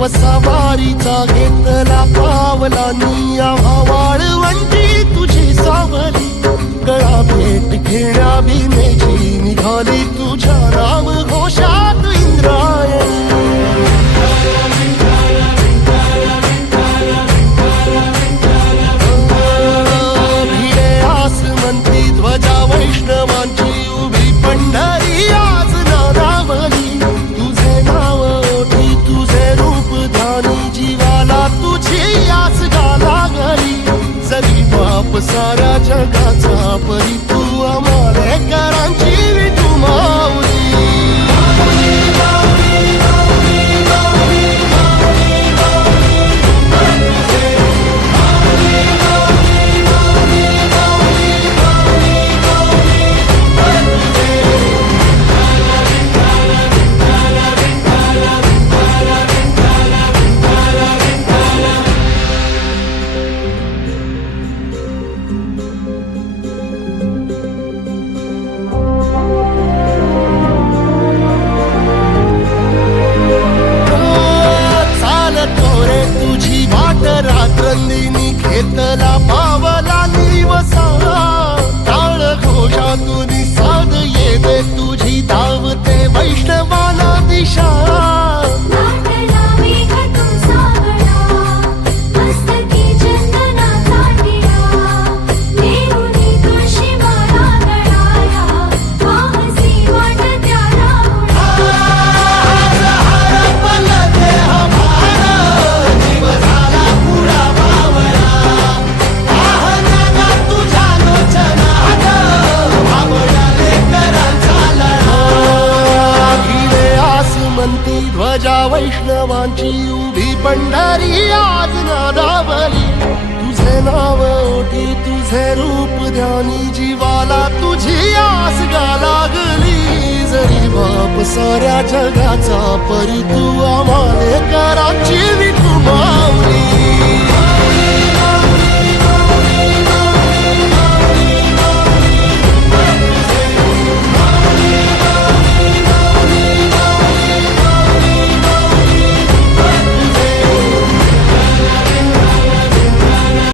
वसावारीचा घेतला पावला निया वाळवंटी तुझी सावली गळा भेट घेण्या भीमेची निघाली तुझ्या राम घोषात इंद्रायणी भिडे आसमंती ध्वजा वैष्णवांची उभी पंढरी आज नादावली तुझे नाव ओठी तुझे रूप ध्यानी जीवाला तुझी आस लागली जरी बाप साऱ्या जगाचा परी तू आमालेकरांची विठू माऊली रात्रंदिनी घेतला पावला निवसा टाळ घोषातून साध येते तुझी धावते वैष्णवाला दिशा ध्वजा वैष्णवांची उभी पंढरी आज नादावली तुझे नाव ओठी तुझे रूप ध्यानी जीवाला तुझी आस लागली जरी बाप साऱ्या जगाचा परी तू आम्हालेकरांची